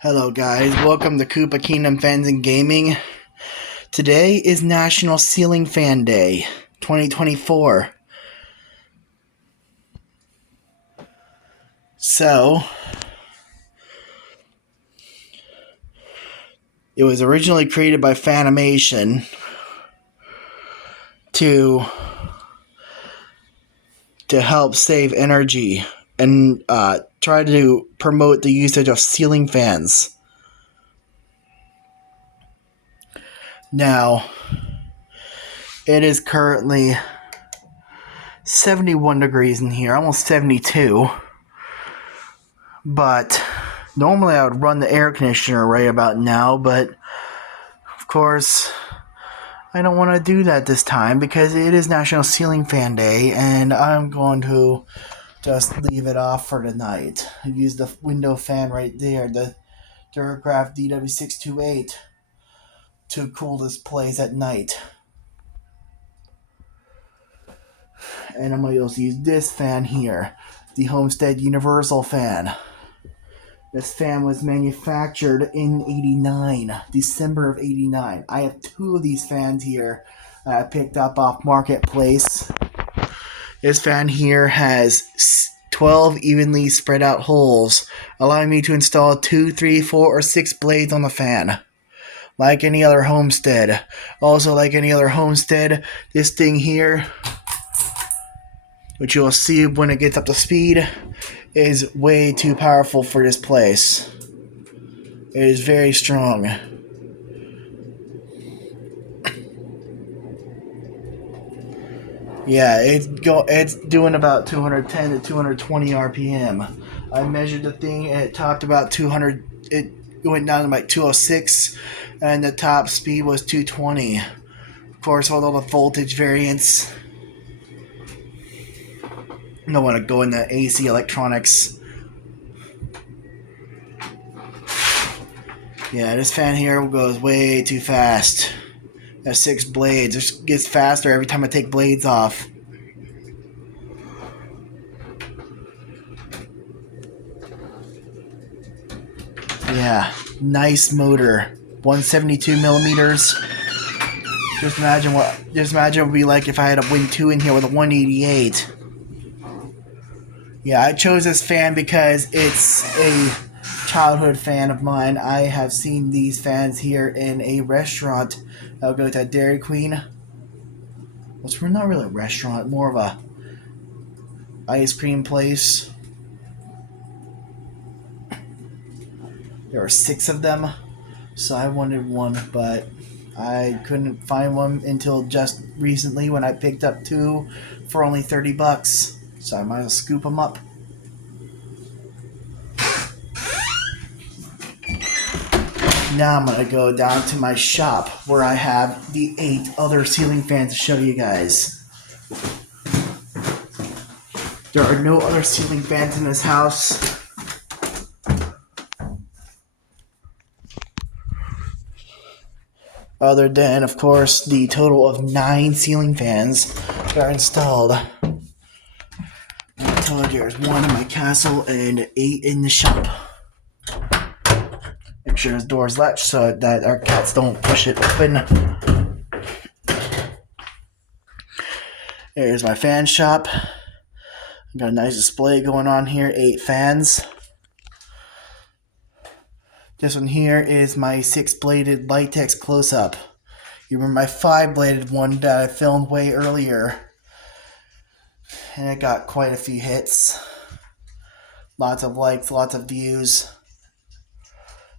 Hello guys, welcome to Koopa Kingdom Fans and Gaming. Today is National Ceiling Fan Day 2024. So, it was originally created by Fanimation to help save energy and try to promote the usage of ceiling fans. Now, it is currently 71 degrees in here, almost 72. But normally I would run the air conditioner right about now, but of course I don't want to do that this time because it is National Ceiling Fan Day and I'm going to just leave it off for tonight. I use the window fan right there, the Duracraft DW628, to cool this place at night. And I'm going to also use this fan here, the Homestead Universal Fan. This fan was manufactured in '89, December of '89. I have two of these fans here I picked up off Marketplace. This fan here has 12 evenly spread out holes, allowing me to install 2, 3, 4, or 6 blades on the fan. Like any other Homestead. Also, like any other Homestead, this thing here, which you'll see when it gets up to speed, is way too powerful for this place. It is very strong. Yeah, it's doing about 210 to 220 RPM. I measured the thing and it topped about 200. It went down to like 206, and the top speed was 220. Of course, with all the voltage variants. I don't want to go into AC electronics. Yeah, this fan here goes way too fast. Got 6 blades. It gets faster every time I take blades off. Yeah, nice motor. 172 millimeters. Just imagine what it would be like if I had a Win 2 in here with a 188. Yeah, I chose this fan because it's a childhood fan of mine. I have seen these fans here in a restaurant. I'll go to Dairy Queen. Which we're not really a restaurant, more of a ice cream place. There were 6 of them, so I wanted one, but I couldn't find one until just recently when I picked up 2 for only $30. So I might as well scoop them up. Now I'm going to go down to my shop where I have the 8 other ceiling fans to show you guys. There are no other ceiling fans in this house. Other than, of course, the total of 9 ceiling fans that are installed. I told you there's 1 in my castle and 8 in the shop. Make sure this door is latched so that our cats don't push it open. There's my fan shop. Got a nice display going on here. 8 fans. This one here is my 6-bladed Litex Close Up. You remember my 5-bladed one that I filmed way earlier. And it got quite a few hits. Lots of likes, lots of views.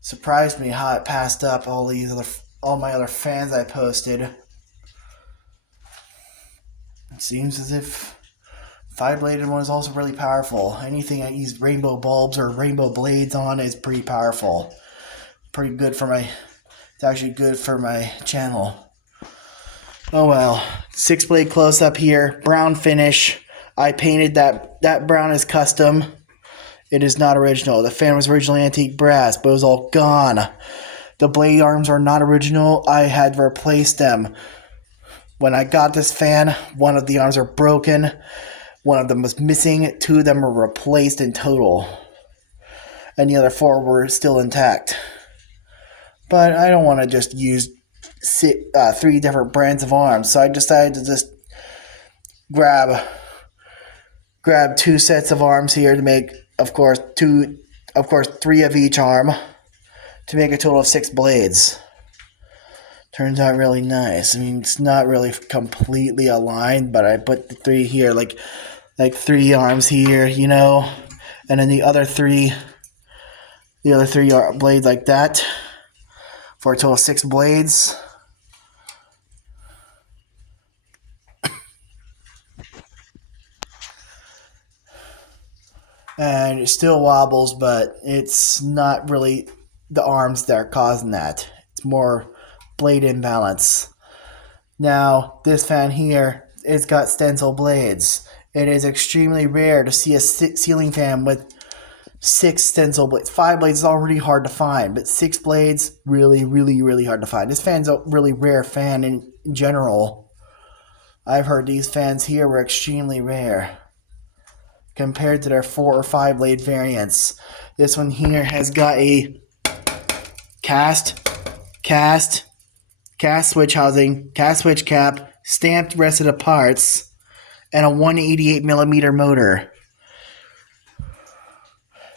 Surprised me how it passed up all my other fans I posted. It seems as if 5-bladed one is also really powerful. Anything I use rainbow bulbs or rainbow blades on is pretty powerful. Pretty good for it's actually good for my channel. Oh well. 6-blade close up here, brown finish. I painted that brown is custom. It is not original. The fan was originally antique brass, but it was all gone. The blade arms are not original. I had to replace them. When I got this fan, one of the arms are broken. One of them was missing. 2 of them were replaced in total. and the other 4 were still intact. But I don't want to just use 3 different brands of arms, so I decided to just grab 2 sets of arms here to make, of course, 3 of each arm to make a total of 6 blades. Turns out really nice. I mean, it's not really completely aligned, but I put the 3 here, like 3 arms here, and then the other 3 are blades like that for a total of 6 blades. And it still wobbles, but it's not really the arms that are causing that. It's more blade imbalance. Now, this fan here, it's got stencil blades. It is extremely rare to see a ceiling fan with 6 stencil blades. 5 blades is already hard to find, but 6 blades, really, really, really hard to find. This fan's a really rare fan in general. I've heard these fans here were extremely rare compared to their 4 or 5 blade variants. This one here has got a cast switch housing, cast switch cap, stamped rest of the parts, and a 188mm motor.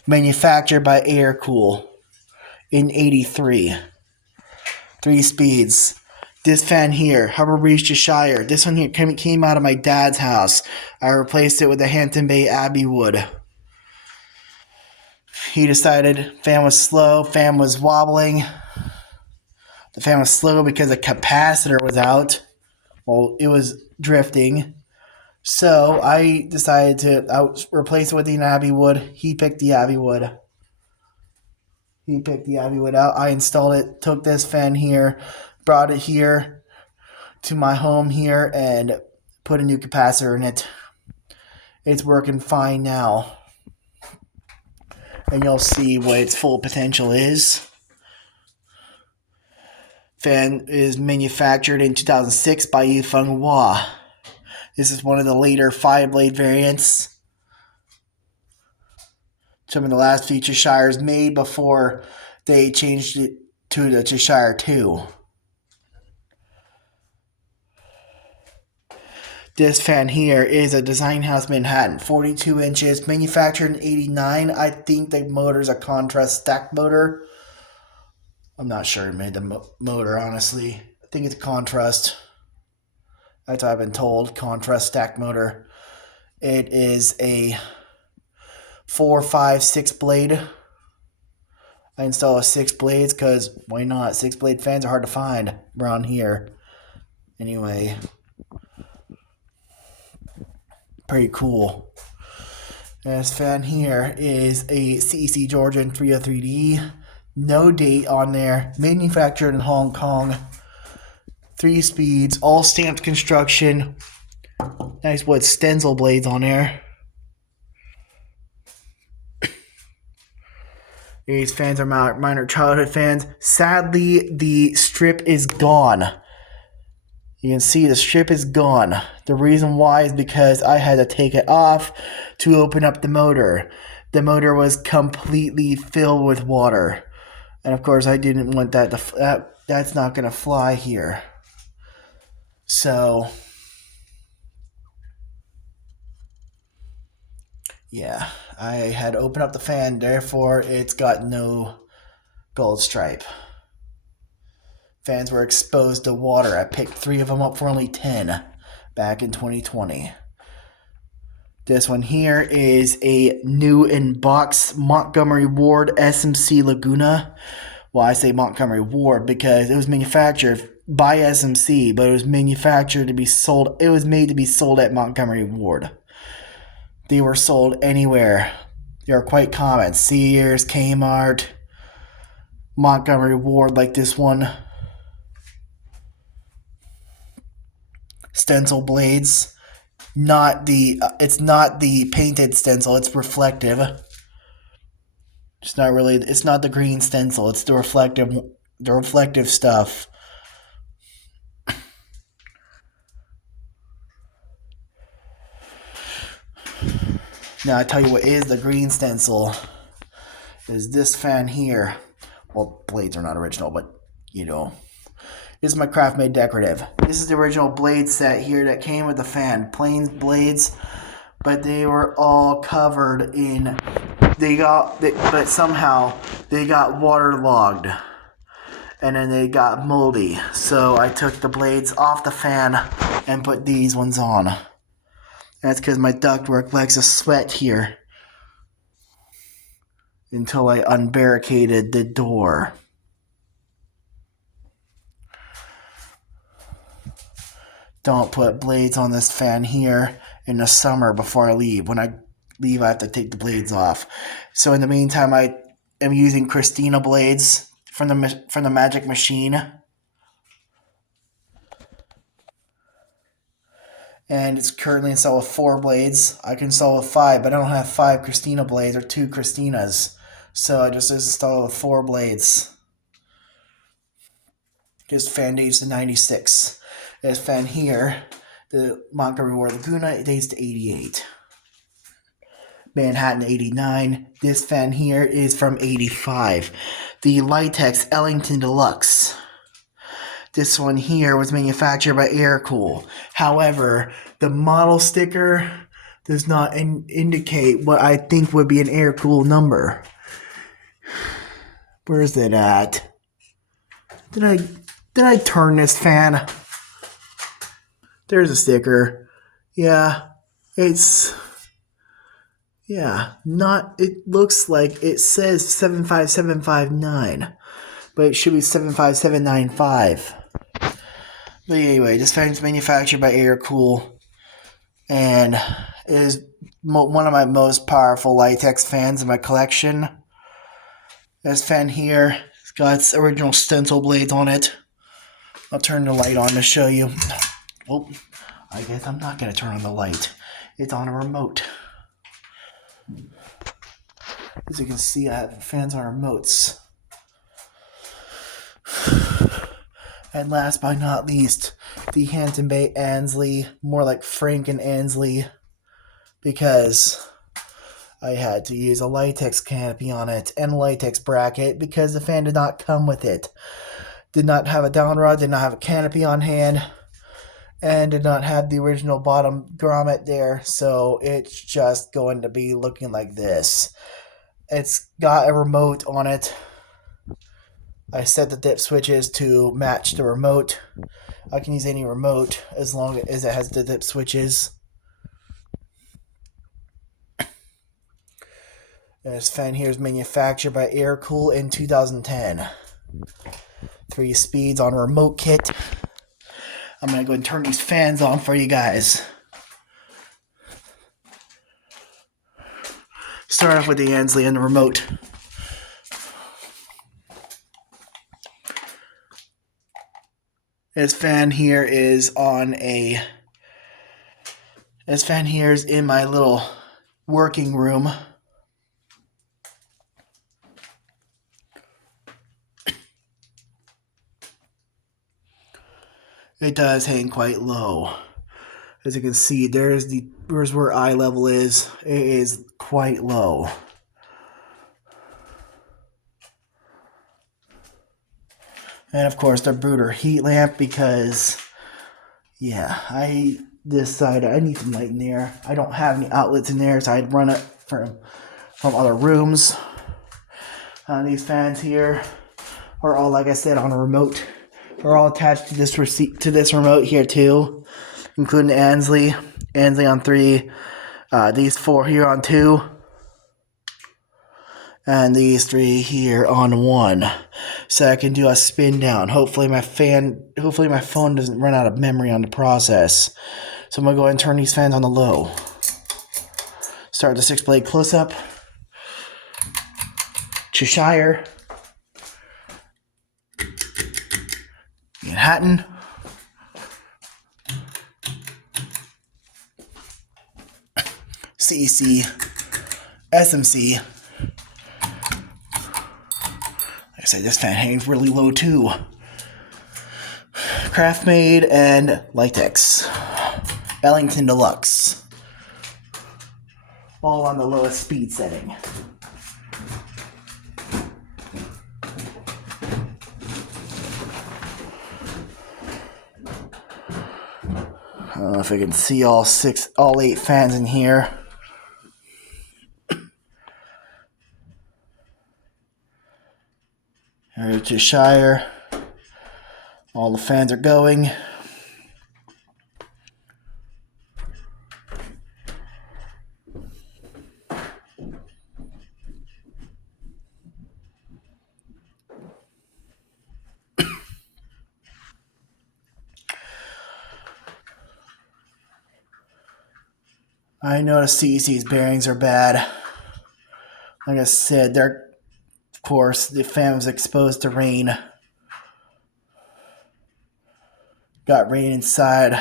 Manufactured by Aircool in '83. 3 speeds. This fan here, Hubbard Reach Cheshire. This one here came out of my dad's house. I replaced it with a Hampton Bay Abbey wood. He decided fan was slow, fan was wobbling. The fan was slow because the capacitor was out. Well, it was drifting. So I decided to replace it with the Abbey wood. He picked the Abbey wood. Out. I installed it, took this fan here, brought it here to my home here, and put a new capacitor in it. It's working fine now. And you'll see what its full potential is. Fan is manufactured in 2006 by Yifeng Hua. This is one of the later 5-blade variants. Some of the last few Cheshires made before they changed it to the Cheshire 2. This fan here is a Design House Manhattan, 42 inches, manufactured in '89. I think the motor's a contrast stack motor. I'm not sure who made the motor, honestly. I think it's a contrast. That's what I've been told, contrast stack motor. It is a 4, 5, 6 blade. I install a 6 blades because why not? 6 blade fans are hard to find around here. Anyway, pretty cool. This fan here is a CEC Georgian 303D. No date on there. Manufactured in Hong Kong. 3 speeds, all stamped construction. Nice wood stencil blades on there. These fans are minor childhood fans. Sadly, the strip is gone. You can see the strip is gone. The reason why is because I had to take it off to open up the motor. The motor was completely filled with water. And of course, I didn't want that to... That's not going to fly here. So... yeah, I had opened up the fan, therefore it's got no gold stripe. Fans were exposed to water. I picked 3 of them up for only 10 back in 2020. This one here is a new in-box Montgomery Ward SMC Laguna. Well, I say Montgomery Ward because it was manufactured by SMC, but it was manufactured to be sold. It was made to be sold at Montgomery Ward. They were sold anywhere. They are quite common. Sears, Kmart, Montgomery Ward, like this one. Stencil blades. It's not the painted stencil, it's reflective. It's not the green stencil, it's the reflective stuff. Now I tell you what is the green stencil. is this fan here. Well, blades are not original, but you know. This is my Craftmade Decorative. This is the original blade set here that came with the fan. Plain blades, but they were all covered in, but somehow they got waterlogged. And then they got moldy. So I took the blades off the fan and put these ones on. That's because my ductwork likes to sweat here. Until I unbarricaded the door. Don't put blades on this fan here in the summer before I leave. When I leave, I have to take the blades off. So in the meantime, I am using Christina blades from the Magic Machine. And it's currently installed with 4 blades. I can install with 5, but I don't have 5 Christina blades or 2 Christinas. So I just installed with 4 blades. This fan dates to 96. This fan here, the Montgomery Laguna, it dates to 88. Manhattan 89. This fan here is from 85. The Litex Ellington Deluxe. This one here was manufactured by Aircool. However, the model sticker does not indicate what I think would be an Aircool number. Where is it at? Did I turn this fan? There's a sticker. Yeah, it looks like it says 75759, but it should be 75795. But anyway, this fan is manufactured by Aircool and is one of my most powerful Litex fans in my collection. This fan here has got its original stencil blades on it. I'll turn the light on to show you. Oh, I guess I'm not going to turn on the light. It's on a remote. As you can see, I have fans on remotes. And last but not least, the Hampton Bay Ansley, more like FrankenAnsley, because I had to use a Litex canopy on it and a Litex bracket because the fan did not come with it. Did not have a down rod, did not have a canopy on hand, and did not have the original bottom grommet there, so it's just going to be looking like this. It's got a remote on it. I set the dip switches to match the remote. I can use any remote as long as it has the dip switches. And this fan here is manufactured by Aircool in 2010. 3 speeds on a remote kit. I'm going to go and turn these fans on for you guys. Start off with the Ansley and the remote. This fan here is in my little working room. It does hang quite low. As you can see, there's where eye level is. It is quite low. And of course the Brooder heat lamp because, yeah, I decided I need some light in there. I don't have any outlets in there, so I'd run it from other rooms. These fans here are all, like I said, on a remote. They're all attached to this remote here too, including the Ansley on 3, these 4 here on 2, and these 3 here on 1. So I can do a spin down. Hopefully my phone doesn't run out of memory on the process. So I'm gonna go ahead and turn these fans on the low. Start the 6-blade close up. Cheshire. Manhattan. CEC, SMC. Like I said, this fan hangs really low too. Craftmade and Litex. Ellington Deluxe. All on the lowest speed setting. don't know if I can see all 8 fans in here. Here's Cheshire. All the fans are going. I noticed CEC's bearings are bad. Like I said, of course, the fan was exposed to rain. Got rain inside.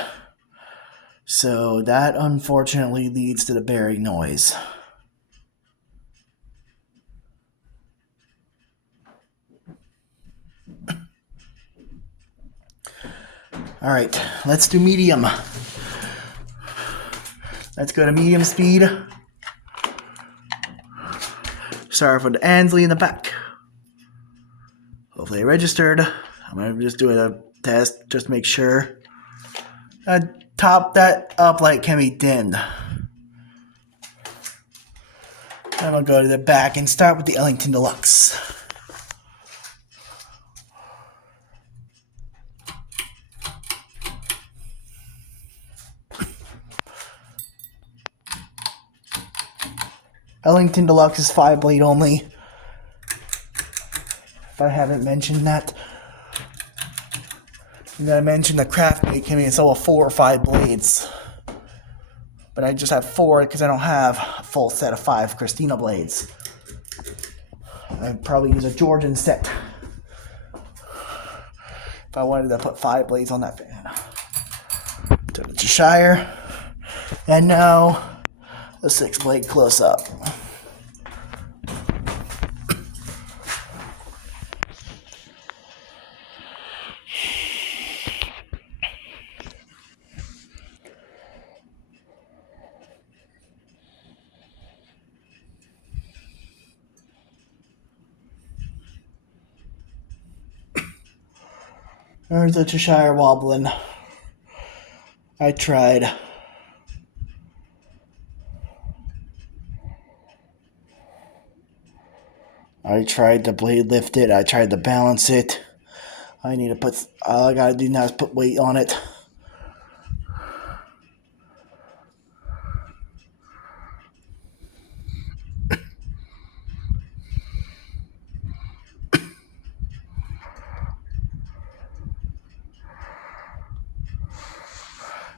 So that unfortunately leads to the bearing noise. Alright, let's do medium. Let's go to medium speed. Sorry for the Ansley in the back. Hopefully I registered. I'm going to just do a test just to make sure. Top that up light can be dimmed. Then I'll go to the back and start with the Ellington Deluxe. Ellington Deluxe is 5-blade only. If I haven't mentioned that. And then I mentioned the Craftmade can be all 4 or 5 blades. But I just have 4 because I don't have a full set of 5 Christina blades. I'd probably use a Georgian set if I wanted to put 5 blades on that fan. To the Cheshire. And now a 6-blade close up. There's the Cheshire wobbling. I tried. To blade lift it. I tried to balance it. I need to put, all I gotta do now is put weight on it.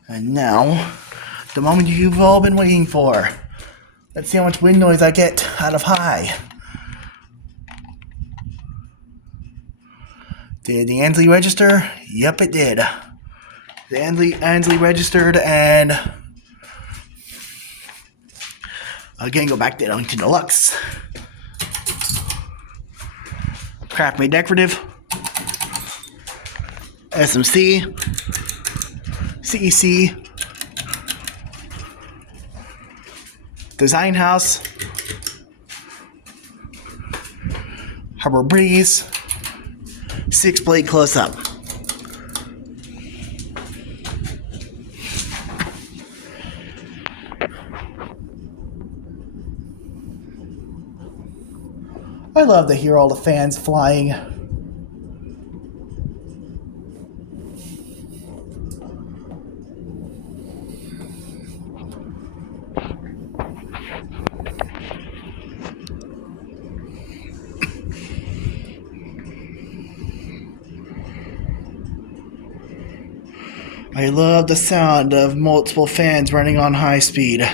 And now, the moment you've all been waiting for. Let's see how much wind noise I get out of high. Did the Ansley register? Yep, it did. The Ansley registered, and again, go back to Ellington Deluxe. Craftmade Decorative. SMC. CEC. Design House. Harbor Breeze. 6-blade close up. I love to hear all the fans flying. I love the sound of multiple fans running on high speed.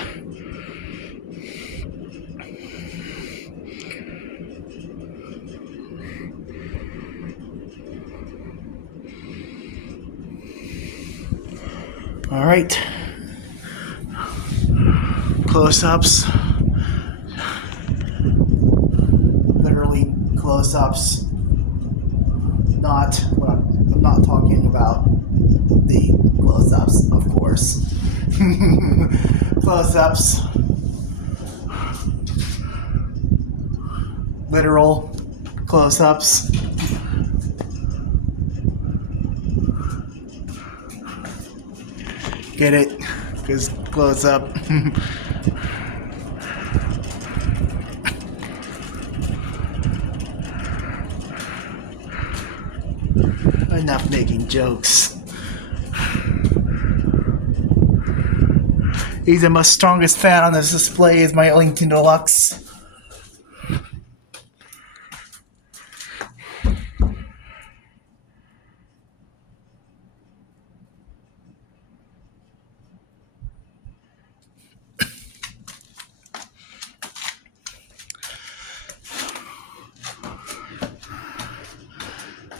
All right. Close-ups. Literally close-ups. I'm not talking about the close-ups, of course. Close-ups. Literal close-ups. Get it? Because close up. Enough making jokes. He's the most strongest fan on this display is my Ellington Deluxe.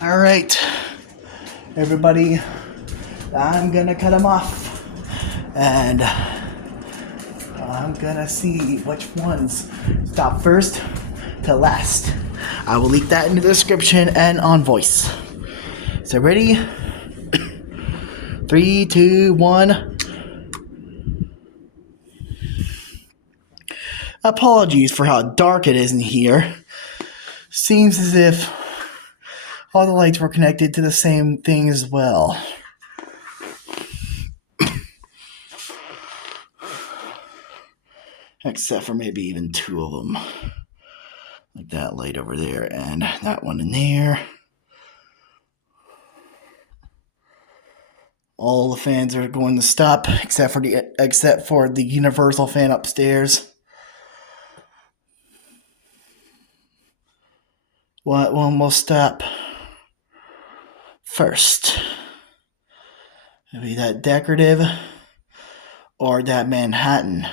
All right, everybody, I'm gonna cut them off, and I'm gonna see which ones stop first to last. I will link that in the description and on voice. So ready? 3, 2, 1. Apologies for how dark it is in here. Seems as if all the lights were connected to the same thing as well. Except for maybe even 2 of them. Like that light over there and that one in there. All the fans are going to stop except for the Universal Fan upstairs. What one will stop first? Maybe that Decorative or that Manhattan.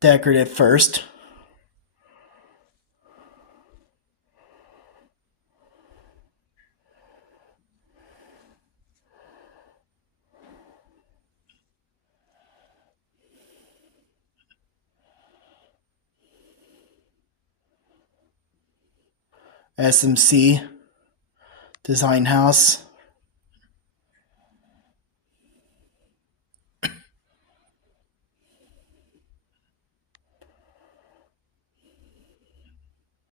Decorative first. SMC Design House.